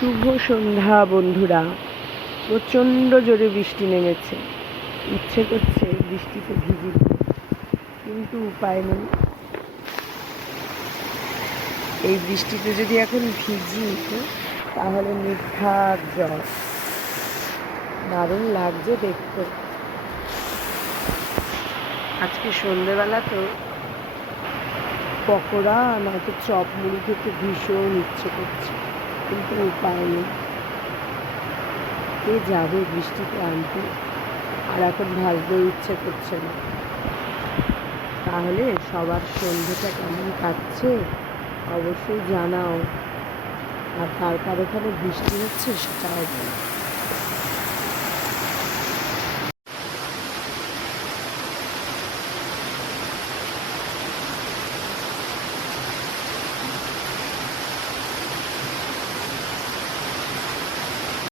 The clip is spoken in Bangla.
শুভ সন্ধ্যা বন্ধুরা। প্রচণ্ড জোরে বৃষ্টি নেমেছে। ইচ্ছে করছে বৃষ্টিতে ভিজি, কিন্তু উপায় নেই। এই বৃষ্টিতে যদি এখন ভিজি তাহলে নির্ঘাত জ্বর। দারুণ লাগছে দেখতে। আজকে সন্ধ্যেবেলা তো পকোড়া নয়তো চপ মুড়ি খেতে ভীষণ ইচ্ছে করছে, কিন্তু উপায় নেই। কে যাবে বৃষ্টিতে আনতে, আর এখন ভাজতেও ইচ্ছে করছে না। তাহলে সবার সন্ধ্যেটা কেমন কাটছে অবশ্যই জানাও, আর কার কার ওখানে বৃষ্টি হচ্ছে সেটাও বলো।